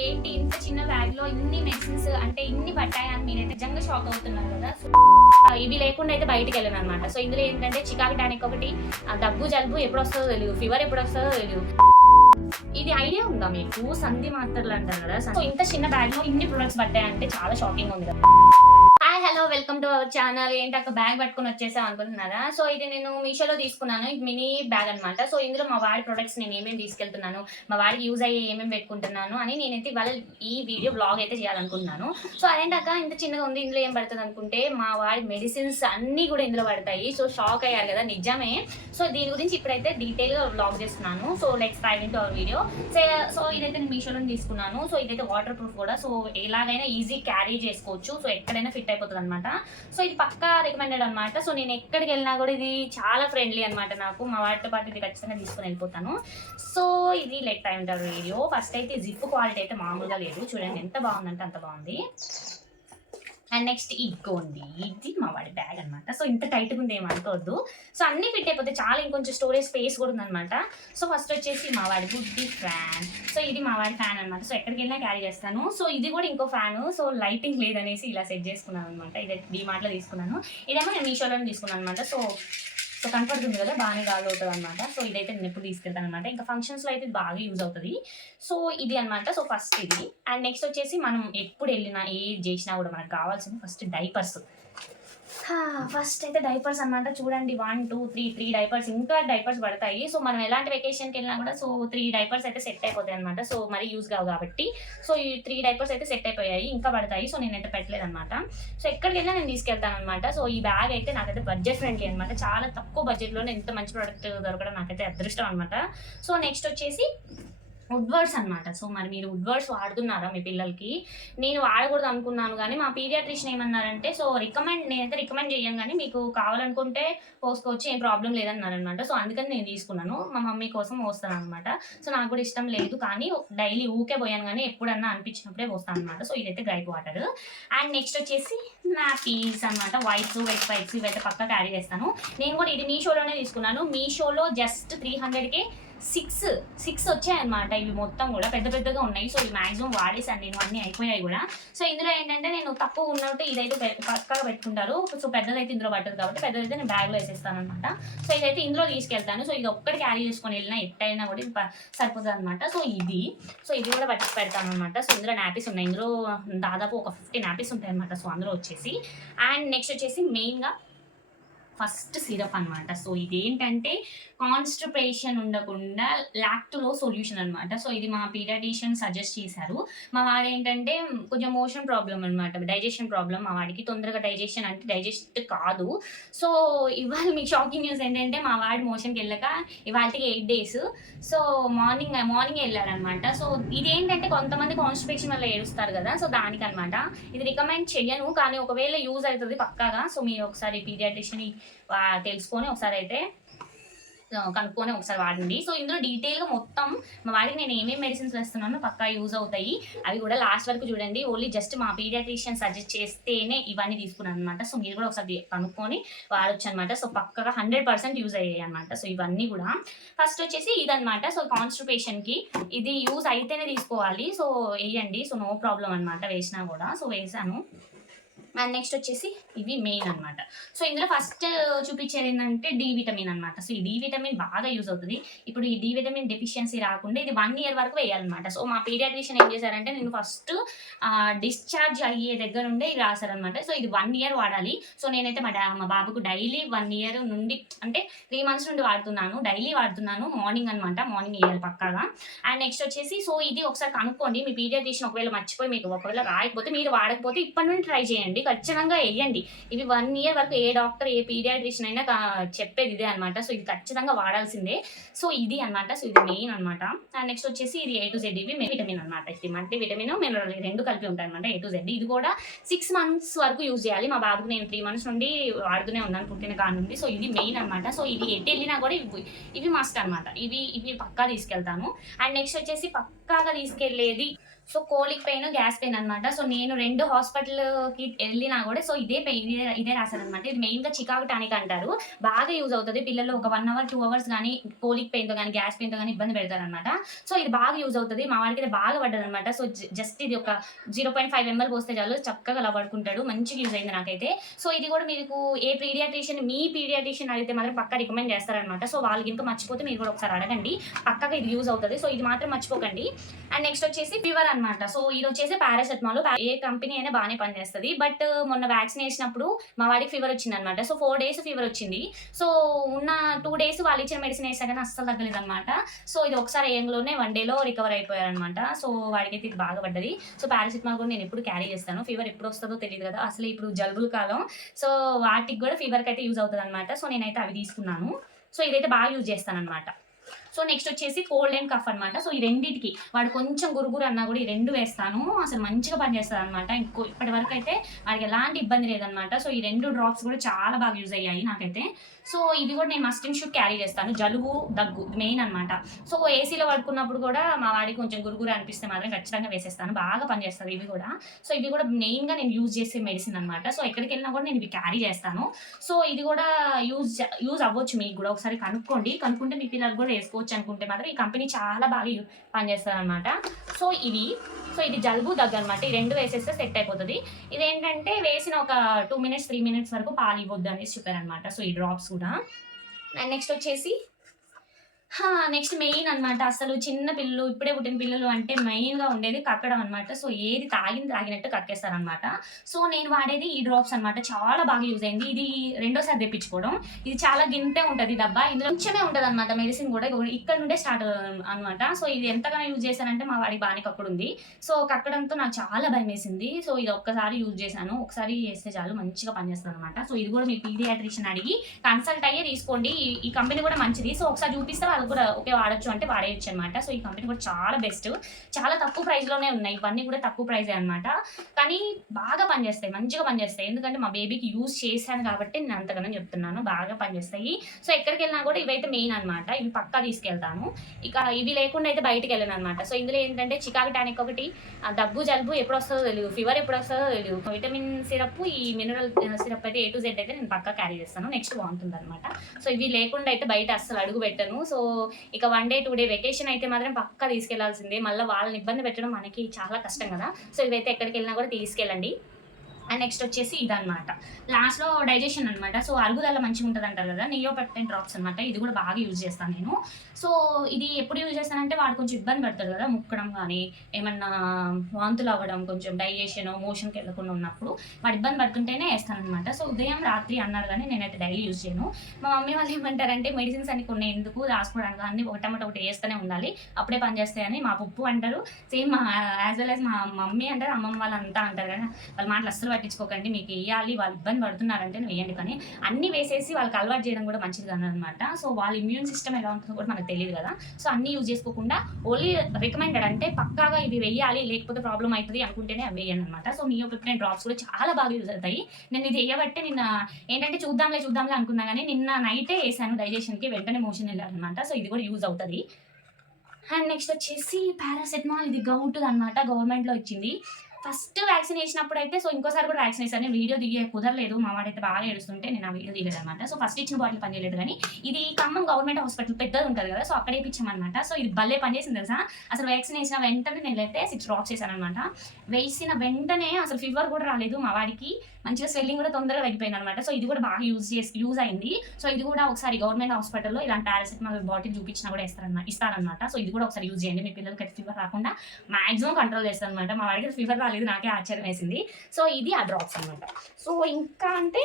ఏంటి ఇంత చిన్న బ్యాగ్లో ఇన్ని మెడిసిన్స్ అంటే ఇన్ని పట్టాయి అని మీరైతే నిజంగా షాక్ అవుతున్నారు కదా. సో ఇవి లేకుండా అయితే బయటికి వెళ్ళాను అనమాట సో ఇందులో ఏంటంటే చికాకు టానిక్ ఒకటి ఆ, దగ్గు జలుబు ఎప్పుడు వస్తుందో తెలియదు ఫీవర్ ఎప్పుడు వస్తుందో తెలియదు ఇది ఐడియా ఉందా మీకు? సంధి మాత్రలు అంటారు కదా. సో ఇంత చిన్న బ్యాగ్లో ఇన్ని ప్రొడక్ట్స్ పట్టాయంటే చాలా షాకింగ్ ఉంది కదా. వెల్కమ్ టు అవర్ ఛానల్ ఏంటి? అక్క బ్యాగ్ పట్టుకొని వచ్చేసాం అనుకుంటున్నారా? సో ఇది నేను మీషోలో తీసుకున్నాను. ఇది మినీ బ్యాగ్ అన్నమాట. సో ఇందులో మా వాడి ప్రొడక్ట్స్ నేను ఏమేమి తీసుకెళ్తున్నాను మా వాడికి యూజ్ అయ్యే ఏమేమి పెట్టుకుంటున్నాను అని నేనైతే ఇవాళ ఈ వీడియో బ్లాగ్ అయితే చేయాలనుకుంటున్నాను. సో అదేంటక్క ఇంత చిన్నగా ఉంది ఇందులో ఏం పడుతుంది అనుకుంటే మా వాడి మెడిసిన్స్ అన్నీ కూడా ఇందులో పడతాయి. సో షాక్ అయ్యారు కదా నిజమే. సో దీని గురించి ఇప్పుడైతే డీటెయిల్గా బ్లాగ్ చేస్తున్నాను. So let's try in our video so ఇదైతే నేను మీషోలో తీసుకున్నాను. సో ఇదైతే వాటర్ ప్రూఫ్ కూడా. సో ఎలాగైనా ఈజీ క్యారీ చేసుకోవచ్చు. సో ఎక్కడైనా ఫిట్ అయిపోతుంది అనమాట సో ఇది పక్కా రికమెండెడ్ అనమాట సో నేను ఎక్కడికి వెళ్ళినా కూడా ఇది చాలా ఫ్రెండ్లీ అనమాట నాకు. మా వాటితో పాటు ఇది ఖచ్చితంగా తీసుకొని వెళ్ళిపోతాను. సో ఇది లెట్ ఉంటారు వీడియో. ఫస్ట్ అయితే జిప్ క్వాలిటీ అయితే మామూలుగా లేదు. చూడండి ఎంత బాగుందంటే అంత బాగుంది. అండ్ నెక్స్ట్ ఇదిగోండి ఇది మా వాడి బ్యాగ్ అనమాట సో ఇంత టైట్గా ఉంది ఏమనుకోవద్దు సో అన్ని ఫిట్ అయిపోతే చాలా ఇంకొంచెం స్టోరేజ్ స్పేస్ కూడా ఉందన్నమాట. సో ఫస్ట్ వచ్చేసి మా వాడి గుడ్డి ఫ్యాన్ సో ఇది మా వాడి ఫ్యాన్ అనమాట సో ఎక్కడికి వెళ్ళినా క్యారీ చేస్తాను. సో ఇది కూడా ఇంకో ఫ్యాన్ సో లైటింగ్ లేదనేసి ఇలా సెట్ చేసుకున్నాను అనమాట ఇది డిమార్ట్లో తీసుకున్నాను. ఇదేమో నేను మీషోలో తీసుకున్నాను అనమాట సో సో కనపడుతుంది కదా బాగానే గాలి అవుతుంది అనమాట సో ఇదైతే నేను ఎప్పుడు తీసుకెళ్తాను అనమాట ఇంకా ఫంక్షన్స్లో అయితే బాగా యూజ్ అవుతుంది. సో ఇది అన్నమాట. సో ఫస్ట్ ఇది. అండ్ నెక్స్ట్ వచ్చేసి మనం ఎప్పుడు వెళ్ళినా ఏది చేసినా కూడా మనకు కావాల్సింది ఫస్ట్ డైపర్స్ ఫస్ట్ అయితే డైపర్స్ అన్నమాట. చూడండి one two three three diapers ఇంకా డైపర్స్ పడతాయి. సో మనం ఎలాంటి వెకేషన్కి వెళ్ళినా కూడా సో త్రీ డైపర్స్ అయితే సెట్ అయిపోతాయి అనమాట సో మరి యూజ్ కావు కాబట్టి. సో ఈ త్రీ డైపర్స్ అయితే సెట్ అయిపోయాయి. ఇంకా పడతాయి. సో నేనైతే పెట్టలేదు అనమాట సో ఎక్కడికి వెళ్ళినా నేను తీసుకెళ్తాను అనమాట సో ఈ బ్యాగ్ అయితే నాకైతే బడ్జెట్ ఫ్రెండ్లీ అనమాట చాలా తక్కువ బడ్జెట్లో ఎంత మంచి ప్రోడక్ట్ దొరకడం నాకైతే అదృష్టం అనమాట సో నెక్స్ట్ వచ్చేసి వుడ్వర్డ్స్ అనమాట సో మరి మీరు వుడ్వర్డ్స్ వాడుతున్నారా మీ పిల్లలకి? నేను వాడకూడదు అనుకున్నాను కానీ మా పీడియాట్రిషన్ ఏమన్నారంటే సో రికమెండ్ నేనైతే రికమెండ్ చేయను కానీ మీకు కావాలనుకుంటే పోసుకోవచ్చు ఏం ప్రాబ్లం లేదన్నారనమాట సో అందుకని నేను తీసుకున్నాను. మా మమ్మీ కోసం పోస్తాను అనమాట సో నాకు కూడా ఇష్టం లేదు కానీ డైలీ ఊకే పోయాను కానీ ఎప్పుడన్నా అనిపించినప్పుడే పోస్తాను అనమాట సో ఇదైతే గ్రైప్ వాటర్. అండ్ నెక్స్ట్ వచ్చేసి నాపీస్ అనమాట వైట్స్ వైట్ వైట్స్ ఇవైతే పక్కా క్యారీ చేస్తాను. నేను కూడా ఇది మీషోలోనే తీసుకున్నాను. మీషోలో జస్ట్ త్రీ హండ్రెడ్కి సిక్స్ సిక్స్ వచ్చాయన్నమాట. ఇవి మొత్తం కూడా పెద్ద పెద్దగా ఉన్నాయి. సో ఇవి మాక్సిమం వాడేసాను నేను. అన్నీ అయిపోయాయి కూడా. సో ఇందులో ఏంటంటే నేను తక్కువ ఉన్నట్టు ఇదైతే పక్కగా పెట్టుకుంటారు. సో పెద్దదైతే ఇందులో పట్టదు కాబట్టి పెద్దదైతే నేను బ్యాగ్లో వేసేస్తాను అనమాట సో ఇదైతే ఇందులో తీసుకెళ్తాను. సో ఇది ఒక్కటి క్యారీ చేసుకొని వెళ్ళినా ఎట్టయినా కూడా సరిపోతుంది అనమాట సో ఇది. సో ఇది కూడా పట్టి పెడతాను అనమాట సో ఇందులో నాపీస్ ఉన్నాయి. ఇందులో దాదాపు ఒక ఫిఫ్టీ నాపీస్ ఉంటాయి అనమాట సో అందులో వచ్చేసి. అండ్ నెక్స్ట్ వచ్చేసి మెయిన్గా ఫస్ట్ సిరప్ అనమాట సో ఇదేంటంటే కాన్స్టిపేషన్ ఉండకుండా లాక్టులో సొల్యూషన్ అనమాట సో ఇది మా పీడియాటిషియన్ సజెస్ట్ చేశారు. మా వాడు ఏంటంటే కొంచెం మోషన్ ప్రాబ్లం అనమాట డైజెషన్ ప్రాబ్లం మా వాడికి. తొందరగా డైజెషన్ అంటే డైజెస్ట్ కాదు. సో ఇవాళ మీకు షాకింగ్ న్యూస్ ఏంటంటే మా వాడు మోషన్కి వెళ్ళక ఇవాళకి eight days. So morning morning వెళ్ళారనమాట so ఇది ఏంటంటే కొంతమంది కాన్స్టిపేషన్ వల్ల ఏడుస్తారు కదా. సో దానికనమాట ఇది రికమెండ్ చెయ్యను. కానీ ఒకవేళ యూజ్ అవుతుంది పక్కాగా. సో మీరు ఒకసారి పీడియాటిషియన్ తెలుసుకొని ఒకసారి అయితే కనుక్కొని ఒకసారి వాడండి. సో ఇందులో డీటెయిల్గా మొత్తం మా నేను ఏమేమి మెడిసిన్స్ వేస్తున్నానో పక్కా యూజ్ అవుతాయి. అవి కూడా లాస్ట్ వరకు చూడండి. ఓన్లీ జస్ట్ మా పీడియాట్రిషియన్ సజెస్ట్ చేస్తేనే ఇవన్నీ తీసుకున్నాను అనమాట సో మీరు కూడా ఒకసారి కనుక్కొని వాడొచ్చు అనమాట సో పక్కగా హండ్రెడ్ పర్సెంట్ యూజ్ అయ్యాయి అనమాట సో ఇవన్నీ కూడా. ఫస్ట్ వచ్చేసి ఇదనమాట సో కాన్స్టిపేషన్కి ఇది యూజ్ అయితేనే తీసుకోవాలి. సో వేయండి. సో నో ప్రాబ్లం అనమాట వేసినా కూడా. సో వేసాను. అండ్ నెక్స్ట్ వచ్చేసి ఇవి మెయిన్ అన్నమాట. సో ఇందులో ఫస్ట్ చూపించేది ఏంటంటే డి విటమిన్ అన్నమాట. సో ఈ డి విటమిన్ బాగా యూజ్ అవుతుంది. ఇప్పుడు ఈ డి విటమిన్ డెఫిషియన్సీ రాకుండా ఇది వన్ ఇయర్ వరకు వేయాలన్నమాట. సో మా పీడియాట్రిషియన్ ఏం చేశారంటే నేను ఫస్ట్ డిశ్చార్జ్ అయ్యే దగ్గర నుండే ఇది రాశారనమాట సో ఇది వన్ ఇయర్ వాడాలి. సో నేనైతే మా డా మా బాబుకు డైలీ వన్ ఇయర్ నుండి అంటే త్రీ మంత్స్ నుండి వాడుతున్నాను. డైలీ వాడుతున్నాను మార్నింగ్ అనమాట మార్నింగ్ వేయాలి పక్కాగా. అండ్ నెక్స్ట్ వచ్చేసి సో ఇది ఒకసారి కనుక్కోండి. మీ పీడియాట్రిషియన్ ఒకవేళ మర్చిపోయి మీకు ఒకవేళ రాయకపోతే మీరు వాడకపోతే ఇప్పటి నుండి ట్రై చేయండి. ఖచ్చితంగా వేయండి ఇవి వన్ ఇయర్ వరకు ఏ డాక్టర్ ఏ పీడియాట్రిషియన్ అయినా చెప్పేది ఇదే అనమాట సో ఇది ఖచ్చితంగా వాడాల్సిందే. సో ఇది అన్నమాట. సో ఇది మెయిన్ అనమాట అండ్ నెక్స్ట్ వచ్చేసి ఇది ఏ టు జెడ్ ఇవి విటమిన్ అనమాట ఇది మల్టీ విటమిన్ మినరల్ రెండు కలిపి ఉంటాయి అనమాట ఏ టు జెడ్ ఇది కూడా సిక్స్ మంత్స్ వరకు యూజ్ చేయాలి. మా బాబుకు నేను త్రీ మంత్స్ నుండి వాడుతూనే ఉన్నాను పుట్టిన కానుంది సో ఇది మెయిన్ అనమాట సో ఇది ఎటు వెళ్ళినా కూడా ఇవి ఇవి మస్ట్ అనమాట ఇవి ఇవి పక్కా తీసుకెళ్తాను. అండ్ నెక్స్ట్ వచ్చేసి పక్కాగా తీసుకెళ్ళేది so colic pain gas pain అనమాట సో నేను రెండు హాస్పిటల్కి వెళ్ళినా కూడా సో ఇదే పెయిన్ ఇదే ఇదే రాశారనమాట ఇది మెయిన్గా చికాకు టానిక్ అంటారు. బాగా యూజ్ అవుతుంది. పిల్లలు ఒక వన్ అవర్ టూ అవర్స్ కానీ కోలిక్ పెయిన్తో కానీ గ్యాస్ పెయిన్తో కానీ ఇబ్బంది పెడతారనమాట సో ఇది బాగా యూజ్ అవుతుంది. మా వాడికి అయితే బాగా పడ్డదనమాట సో జస్ట్ ఇది ఒక జీరో పాయింట్ ఫైవ్ ఎంఎల్ పోస్తే చాలు చక్కగా అలా పడుకుంటాడు. మంచిగా యూజ్ అయింది నాకైతే. సో ఇది కూడా మీకు ఏ పీడియాట్రిషియన్ మీ పీడియాట్రిషియన్ అడిగితే మాత్రం పక్కా రికమెండ్ చేస్తారనమాట సో వాళ్ళకి ఇంకా మర్చిపోతే మీరు కూడా ఒకసారి అడగండి. పక్కగా ఇది యూజ్ అవుతుంది. సో ఇది మాత్రం మర్చిపోకండి. అండ్ నెక్స్ట్ వచ్చేసి ఫీవర్ అనమాట సో ఇది వచ్చేసి పారాసెటమాల్ ఏ కంపెనీ అయినా బాగానే పనిచేస్తుంది. బట్ మొన్న వ్యాక్సిన్ వేసినప్పుడు మా వాడికి ఫీవర్ వచ్చింది అనమాట సో ఫోర్ డేస్ ఫీవర్ వచ్చింది. సో ఉన్న టూ డేస్ వాళ్ళు ఇచ్చిన మెడిసిన్ వేసా కానీ అస్సలు తగ్గలేదు అనమాట సో ఇది ఒకసారి వేయంలోనే వన్ డేలో రికవర్ అయిపోయారనమాట సో వాడికి అయితే ఇది బాగా పడ్డది. సో పారాసెటమాల్ కూడా నేను ఎప్పుడు క్యారీ చేస్తాను. ఫీవర్ ఎప్పుడు వస్తుందో తెలియదు కదా. అసలు ఇప్పుడు జలుబుల కాలం. సో వాటికి కూడా ఫీవర్కి అయితే యూజ్ అవుతుంది అనమాట సో నేనైతే అవి తీసుకున్నాను. సో ఇదైతే బాగా యూజ్ చేస్తాను అనమాట సో నెక్స్ట్ వచ్చేసి కోల్డ్ అండ్ కఫ్ అనమాట సో ఈ రెండింటికి వాడు కొంచెం గురుగురు అన్నా కూడా ఈ రెండు వేస్తాను. అసలు మంచిగా పనిచేస్తుంది అనమాట ఇంకో ఇప్పటి వరకు అయితే వాడికి ఎలాంటి ఇబ్బంది లేదనమాట సో ఈ రెండు డ్రాప్స్ కూడా చాలా బాగా యూజ్ అయ్యాయి నాకైతే. సో ఇది కూడా నేను మస్ట్ అండ్ షుడ్ క్యారీ చేస్తాను. జలుబు దగ్గు మెయిన్ అనమాట సో ఏసీలో పడుకున్నప్పుడు కూడా మా వాడికి కొంచెం గురుగురు అనిపిస్తే మాత్రం ఖచ్చితంగా వేసేస్తాను. బాగా పనిచేస్తారు ఇవి కూడా. సో ఇవి కూడా మెయిన్గా నేను యూజ్ చేసే మెడిసిన్ అనమాట సో ఎక్కడికి వెళ్ళినా కూడా నేను ఇవి క్యారీ చేస్తాను. సో ఇది కూడా యూజ్ యూజ్ అవ్వచ్చు మీకు కూడా. ఒకసారి కనుక్కోండి. కనుక్కుంటే మీ పిల్లలకు కూడా చేసుకోవచ్చు అనుకుంటే మాత్రం ఈ కంపెనీ చాలా బాగా పనిచేస్తుంది అనమాట సో ఇవి సో ఇది జలుబు దగ్గు అనమాట ఈ రెండు వేసేస్తే సెట్ అయిపోతుంది. ఇదేంటంటే వేసిన ఒక టూ మినిట్స్ త్రీ మినిట్స్ వరకు పాలు ఇవ్వద్దు అనేసి చెప్పారనమాట సో ఈ డ్రాప్స్ కూడా. అండ్ నెక్స్ట్ వచ్చేసి నెక్స్ట్ మెయిన్ అన్నమాట. అసలు చిన్న పిల్లలు ఇప్పుడే పుట్టిన పిల్లలు అంటే మెయిన్గా ఉండేది కక్కడం అనమాట సో ఏది తాగింది తాగినట్టు కక్కేస్తారనమాట సో నేను వాడేది ఈ డ్రాప్స్ అన్నమాట. చాలా బాగా యూజ్ అయింది. ఇది రెండోసారి తెప్పించుకోవడం. ఇది చాలా గింతే ఉంటుంది డబ్బా. ఇందులో కొంచెమే ఉంటుంది అనమాట మెడిసిన్ కూడా. ఇక్కడ నుండే స్టార్ట్ అనమాట సో ఇది ఎంతగానో యూజ్ చేశానంటే మా వాడికి బాగానే కక్కుడు ఉంది. సో కక్కడంతో నాకు చాలా భయం వేసింది. సో ఇది ఒక్కసారి యూజ్ చేశాను. ఒకసారి చేస్తే చాలు మంచిగా పనిచేస్తుంది అనమాట సో ఇది కూడా మీ పీడియాట్రిషన్ అడిగి కన్సల్ట్ అయ్యే తీసుకోండి. ఈ కంపెనీ కూడా మంచిది. సో ఒకసారి చూపిస్తే అది కూడా ఓకే వాడచ్చు అంటే వాడేయచ్చు అనమాట సో ఈ కంపెనీ కూడా చాలా బెస్ట్ చాలా తక్కువ ప్రైస్లోనే ఉన్నాయి. ఇవన్నీ కూడా తక్కువ ప్రైజే అనమాట. కానీ బాగా పనిచేస్తాయి. మంచిగా పనిచేస్తాయి. ఎందుకంటే మా బేబీకి యూజ్ చేశాను కాబట్టి నేను అంతగానో చెప్తున్నాను. బాగా పనిచేస్తాయి. సో ఎక్కడికి వెళ్ళినా కూడా ఇవైతే మెయిన్ అనమాట. ఇవి పక్కా తీసుకెళ్తాను. ఇక ఇవి లేకుండా అయితే బయటకు వెళ్ళను అనమాట. సో ఇందులో ఏంటంటే చికాకు టానిక్ ఒకటి ఆ దగ్గు జలుబు ఎప్పుడు వస్తుందో తెలియదు ఫీవర్ ఎప్పుడు వస్తుందో తెలియదు విటమిన్ సిరప్ ఈ మినరల్ సిరప్ అయితే ఏ టు జెడ్ అయితే నేను పక్కా క్యారీ చేస్తాను. నెక్స్ట్ బాగుంటుంది అనమాట సో ఇవి లేకుండా అయితే బయట అస్సలు అడుగు పెట్టను. సో ఇక one day two day vacation అయితే మాత్రం పక్కా తీసుకెళ్ళాల్సిందే. మళ్ళీ వాళ్ళని ఇబ్బంది పెట్టడం మనకి చాలా కష్టం కదా. సో ఇవైతే ఎక్కడికి వెళ్ళినా కూడా తీసుకెళ్ళండి. అండ్ నెక్స్ట్ వచ్చేసి ఇదనమాట లాస్ట్లో డైజెషన్ అనమాట సో అరుగుదల మంచిగా ఉంటుంది అంటారు కదా నియోపెప్టైన్ డ్రాప్స్ అనమాట ఇది కూడా బాగా యూజ్ చేస్తాను నేను. సో ఇది ఎప్పుడు యూజ్ చేస్తానంటే వాడు కొంచెం ఇబ్బంది పడతాడు కదా ముక్కడం కానీ ఏమన్నా వాంతులు అవ్వడం కొంచెం డైజెషన్ మోషన్కి వెళ్ళకుండా ఉన్నప్పుడు వాడు ఇబ్బంది పడుతుంటేనే వేస్తాను అనమాట సో ఉదయం రాత్రి అన్నారు కానీ నేనైతే డైలీ యూజ్ చేయను. మా మమ్మీ వాళ్ళు ఏమంటారంటే మెడిసిన్స్ అన్ని కొన్ని ఎందుకు రాసుకోవడానికి? అన్ని ఒకటమ్మట ఒకటి వేస్తూనే ఉండాలి. అప్పుడే పనిచేస్తాయని మా పప్పు అంటారు. సేమ్ మా యాజ్ వెల్ యాజ్ మా మమ్మీ అంటారు అమ్మమ్మ వాళ్ళు అంతా అంటారు కానీ వాళ్ళ మాటలు అస్సలు పట్టించుకోకండి మీకు వేయాలి వాళ్ళు ఇబ్బంది పడుతున్నారంటే వేయండి. కానీ అన్ని వేసేసి వాళ్ళకి అలవాటు చేయడం కూడా మంచిది కాదు అనమాట సో వాళ్ళ ఇమ్యూన్ సిస్టమ్ ఎలా ఉంటుందో కూడా మనకు తెలియదు కదా. సో అన్ని యూజ్ చేసుకోకుండా ఓన్లీ రికమెండెడ్ అంటే పక్కాగా ఇవి వేయాలి లేకపోతే ప్రాబ్లం అవుతుంది అనుకుంటేనే అవి వేయండి అనమాట సో నియోపెప్టైన్ డ్రాప్స్ కూడా చాలా బాగా యూజ్ అవుతాయి. నేను ఇది వేయబట్టే నిన్న ఏంటంటే చూద్దాంలే చూద్దాంలే అనుకున్నా కానీ నిన్న నైటే వేసాను డైజెషన్కి వెంటనే మోషన్ వెళ్ళాలన్నమాట సో ఇది కూడా యూజ్ అవుతుంది. అండ్ నెక్స్ట్ వచ్చేసి పారాసెటమాల్ ఇది గౌట్ అనమాట గవర్నమెంట్లో ఇచ్చింది. ఫస్ట్ వ్యాక్సిన్ వేసినప్పుడు అయితే సో ఇంకోసారి కూడా వ్యాక్సిన్ వేసాను నేను వీడియో దిగే కుదరలేదు. మా వాడైతే బాగా ఏడుస్తుంటే నేను ఆ వీడియో దిగలేదు అనమాట సో ఫస్ట్ ఇచ్చిన బాటిల్ పనిచేయలేదు కానీ ఇది ఖమ్మం గవర్నమెంట్ హాస్పిటల్ పెద్దది ఉంటుంది కదా సో అక్కడే ఇప్పించామన్నమాట. సో ఇది భలే పనిచేసింది తెలుసా? అసలు వ్యాక్సిన్ వేసిన వెంటనే నేను అయితే సిక్స్ డ్రాప్స్ చేశాను అనమాట వేసిన వెంటనే అసలు ఫీవర్ కూడా రాలేదు మా వాడికి. మంచిగా స్వెల్లింగ్ కూడా తొందరగా తగ్గిపోయింది అనమాట సో ఇది కూడా బాగా యూజ్ చేసి యూజ్ అయింది. సో ఇది కూడా ఒకసారి గవర్నమెంట్ హాస్పిటల్లో ఇలాంటి పారాసెటమాల్ బాటిల్ చూపించినా కూడా ఇస్తారన్నమాట. ఇస్తారనమాట సో ఇది కూడా ఒకసారి యూజ్ చేయండి. మీ పిల్లలకి ఫీవర్ రాకుండా మాక్సిమం కంట్రోల్ చేస్తారనమాట మా వాడికి ఫీవర్ రాలేదు నాకే ఆశ్చర్యం వేసింది సో ఇది ఆ డ్రాప్స్ అనమాట సో ఇంకా అంటే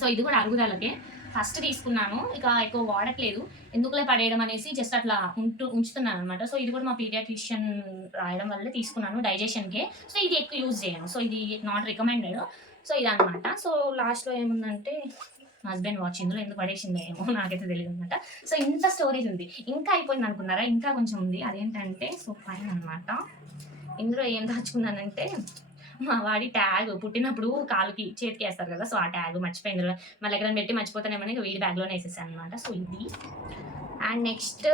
సో ఇది కూడా అరుగుదలకే. ఫస్ట్ తీసుకున్నాను. ఇక ఎక్కువ వాడట్లేదు. ఎందుకులే పడేయడం అనేసి జస్ట్ అట్లా ఉంటూ ఉంచుతున్నాను అనమాట సో ఇది కూడా మా పీడియాట్రిషియన్ రాయడం వల్ల తీసుకున్నాను డైజెషన్కే సో ఇది ఎక్కువ యూజ్ చేయను. సో ఇది నాట్ రికమెండెడ్ సో ఇది అనమాట సో లాస్ట్లో ఏముందంటే హస్బెండ్ వాచ్ ఇందులో ఎందుకు పడేసిందో ఏమో నాకైతే తెలియదు అనమాట సో ఇంత స్టోరేజ్ ఉంది. ఇంకా అయిపోయింది అనుకున్నారా ఇంకా కొంచెం ఉంది. అదేంటంటే సో పైన అనమాట ఇందులో ఏం దాచుకున్నానంటే మా వాడి ట్యాగ్ పుట్టినప్పుడు కాలుకి చేతికి వేస్తారు కదా సో ఆ ట్యాగ్ మర్చిపోయింది మళ్ళీ దగ్గర పెట్టి మర్చిపోతానేమని వీడి బ్యాగ్లోనే వేసేసాను అనమాట సో ఇది. అండ్ నెక్స్ట్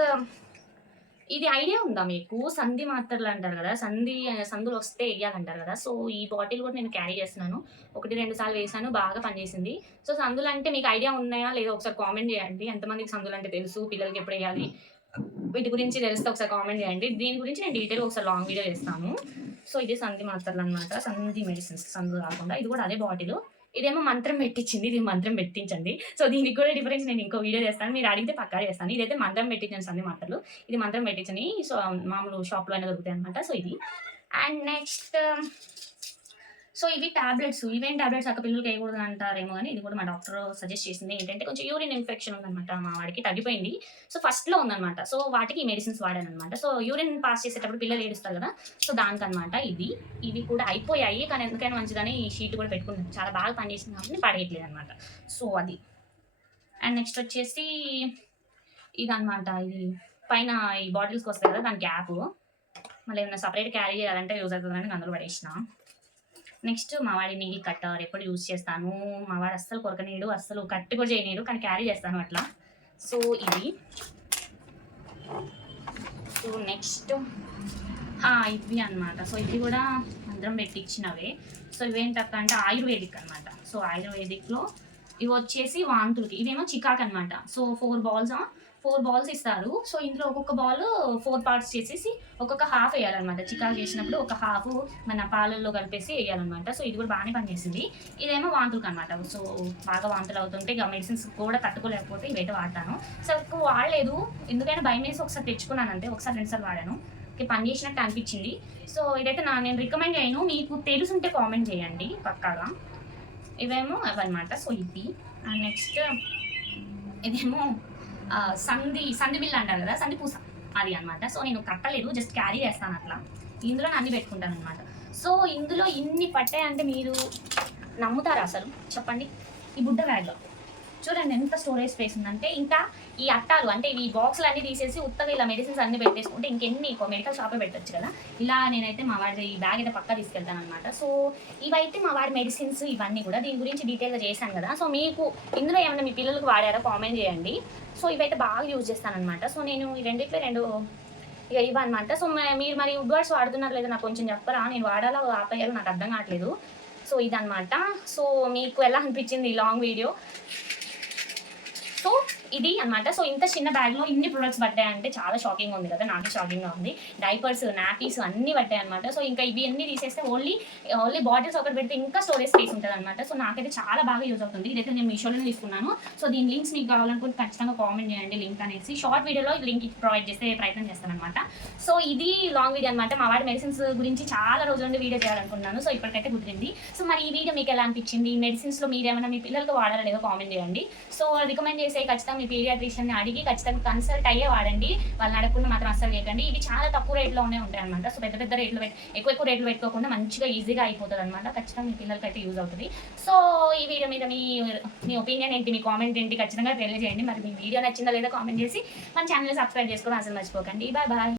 ఇది ఐడియా ఉందా మీకు? సంధి మాత్రలు అంటారు కదా సంధి సందులు వస్తే వేయాలంటారు కదా సో ఈ బాటిల్ కూడా నేను క్యారీ చేస్తున్నాను. ఒకటి రెండు సార్లు వేసాను బాగా పనిచేసింది. సో సందులు అంటే మీకు ఐడియా ఉన్నాయా? లేదో ఒకసారి కామెంట్ చేయండి. ఎంతమందికి సందులు అంటే తెలుసు? పిల్లలకి ఎప్పుడు వేయాలి? వీటి గురించి తెలిస్తే ఒకసారి కామెంట్ చేయండి. దీని గురించి నేను డీటెయిల్ ఒకసారి లాంగ్ వీడియో చేస్తాను. సో ఇది సంధి మాత్రలు అనమాట సంధి మెడిసిన్స్ సందు కాకుండా. ఇది కూడా అదే బాటిల్ ఇదేమో మంత్రం పెట్టించింది. ఇది మంత్రం పెట్టించండి. సో దీనికి కూడా డిఫరెన్స్ నేను ఇంకో వీడియో చేస్తాను. మీరు అడిగితే పక్కా చేస్తాను. ఇదైతే మంత్రం పెట్టించండి సంధి మాత్రలు. ఇది మంత్రం పెట్టించని సో మామూలు షాప్లో అయినా దొరుకుతాయి అనమాట సో ఇది. అండ్ నెక్స్ట్ సో ఇవి టాబ్లెట్స్ ఇవేం టాబ్లెట్స్ అక్క పిల్లలకి వేయకూడదు అంటారేమో కానీ ఇది కూడా మా డాక్టర్ సజెస్ట్ చేసింది. ఏంటంటే కొంచెం యూరిన్ ఇన్ఫెక్షన్ ఉందన్నమాట మా వాడికి తగ్గిపోయింది. సో ఫస్ట్లో ఉందన్నమాట. సో వాటికి మెడిసిన్స్ వాడాను అనమాట సో యూరిన్ పాస్ చేసేటప్పుడు పిల్లలు ఏడుస్తారు కదా సో దానికనమాట ఇది. ఇవి కూడా అయిపోయాయి కానీ ఎందుకైనా మంచిదని ఈ షీట్ కూడా పెట్టుకున్నాను. చాలా బాగా పనిచేసింది కాబట్టి పడేయట్లేదు అనమాట సో అది. అండ్ నెక్స్ట్ వచ్చేసి ఇదనమాట ఇది పైన ఈ బాటిల్స్కి వస్తాయి కదా దాని గ్యాప్. మళ్ళీ ఏమైనా సపరేట్ క్యారీ చేయాలంటే యూజ్ అవుతుందని అందులో పడేసిన. నెక్స్ట్ మా వాడి నీళ్ళు కట్టర్ ఎప్పుడు యూజ్ చేస్తాను. మా వాడు అస్సలు కొరకనీడు అస్సలు కట్టి కూడా చేయనీడు కానీ క్యారీ చేస్తాను అట్లా. సో ఇది. సో నెక్స్ట్ ఇవి అన్నమాట. సో ఇవి కూడా అందరం పెట్టించినవే. సో ఇవేంటక్క అంటే ఆయుర్వేదిక్ అనమాట సో ఆయుర్వేదిక్లో ఇవి వచ్చేసి వాంతులకి ఇవేమో చికాక్ అన్నమాట. So four balls four balls ఇస్తారు. సో ఇందులో ఒక్కొక్క బాల్ ఫోర్ పార్ట్స్ చేసేసి ఒక్కొక్క హాఫ్ వేయాలన్నమాట. చికాక్ చేసినప్పుడు ఒక హాఫ్ మన పాలల్లో కలిపేసి వేయాలన్నమాట. సో ఇది కూడా బాగానే పనిచేసింది. ఇదేమో వాంతులకు అనమాట సో బాగా వాంతులు అవుతుంటే ఇక మెడిసిన్స్ కూడా తట్టుకోలేకపోతే ఇవైతే వాడతాను. సో ఎక్కువ వాడలేదు. ఎందుకైనా భయం వేసి ఒకసారి తెచ్చుకున్నాను అంతే. ఒకసారి రెండుసార్లు వాడాను. ఓకే పని చేసినట్టు అనిపించింది. సో ఇదైతే నా నేను రికమెండ్ చేయను. మీకు తెలుసుంటే కామెంట్ చేయండి పక్కాగా. ఇవేమో అవన్నమాట సో ఇది అండ్ నెక్స్ట్ ఇదేమో సంధి సంధి బిల్ అంటారు కదా సంధి పూస. అది అన్నమాట. సో నేను కట్టలేదు జస్ట్ క్యారీ చేస్తాను అట్లా. ఇందులో అన్ని పెట్టుకుంటాను అనమాట సో ఇందులో ఇన్ని పట్టాయంటే మీరు నమ్ముతారా అసలు? చెప్పండి. ఈ బుడ్డ బ్యాగ్లో చూడండి ఎంత స్టోరేజ్ స్పేస్ ఉందంటే ఇంకా ఈ అట్టాలు అంటే ఈ బాక్సులు అన్ని తీసేసి ఉత్తగా ఇలా మెడిసిన్స్ అన్ని పెట్టేసుకుంటే ఇంకెన్ని మెడికల్ షాపే పెట్టచ్చు కదా. ఇలా నేనైతే మా వాడి ఈ బ్యాగ్ అయితే పక్కా తీసుకెళ్తాను అనమాట సో ఇవైతే మా వాడి మెడిసిన్స్ ఇవన్నీ కూడా. దీని గురించి డీటెయిల్గా చేశాను కదా. సో మీకు ఇందులో ఏమైనా మీ పిల్లలకు వాడారో కామెంట్ చేయండి. సో ఇవైతే బాగా యూజ్ చేస్తానమాట సో నేను ఈ రెండిట్లో రెండు ఇక ఇవన్నమాట సో మీరు మరి వుడ్ వాడుతున్నారు లేదా నాకు కొంచెం చెప్పరా? నేను వాడాలో ఆపేయాలో నాకు అర్థం కావట్లేదు. సో ఇదనమాట సో మీకు ఎలా అనిపించింది ఈ లాంగ్ వీడియో సో ఇది అన్నమాట. సో ఇంత చిన్న బ్యాగ్లో ఇన్ని ప్రొడక్ట్స్ పట్టాయి అంటే చాలా షాకింగ్ ఉంది కదా. నాకు షాకింగ్గా ఉంది. డైపర్స్ నాపీస్ అన్ని పట్టాయి అనమాట సో ఇంకా ఇవి అన్ని తీసేస్తే ఓన్లీ ఓన్లీ బాటిల్స్ ఒకటి పెడితే ఇంకా స్టోరేజ్ స్పేస్ ఉంటుంది అనమాట సో నాకైతే చాలా బాగా యూజ్ అవుతుంది. ఇదైతే నేను మీషోలో తీసుకున్నాను. సో దీని లింక్స్ మీకు కావాలనుకుంటే ఖచ్చితంగా కామెంట్ చేయండి లింక్ అనేసి. షార్ట్ వీడియోలో లింక్ ప్రొవైడ్ చేసే ప్రయత్నం చేస్తాను అనమాట సో ఇది లాంగ్ వీడియో అనమాట మా వాడి మెడిసిన్స్ గురించి చాలా రోజుల నుండి వీడియో చేయాలనుకున్నాను సో ఇప్పటికైతే కుదిరింది. సో మరి ఈ వీడియో మీకు ఎలా అనిపించింది? మెడిసిన్స్లో మీరు ఏమైనా మీ పిల్లలకు వాడారా లేదో కామెంట్ చేయండి. సో రికమెండ్ చేసే ఖచ్చితంగా మీ పీడియాట్రిషియన్ని అడిగి ఖచ్చితంగా కన్సల్ట్ అయ్యే వాడండి. వాళ్ళని అడగకుండా మాత్రం అస్సలు చేయకండి ఇవి చాలా తక్కువ రేట్లోనే ఉంటాయి అనమాట సో పెద్ద పెద్ద రేట్లు ఎక్కువ ఎక్కువ రేట్లు పెట్టుకోకుండా మంచిగా ఈజీగా అయిపోతుంది అనమాట ఖచ్చితంగా మీ పిల్లలకి అయితే యూజ్ అవుతుంది. సో ఈ వీడియో మీద మీ మీ ఒపీనియన్ ఏంటి? మీ కామెంట్ ఏంటి? ఖచ్చితంగా తెలియజేయండి. మరి మీ వీడియో నచ్చిందా లేదా కామెంట్ చేసి మన ఛానల్ సబ్స్క్రైబ్ చేసుకోవడం అసలు మర్చిపోకండి. Bye bye.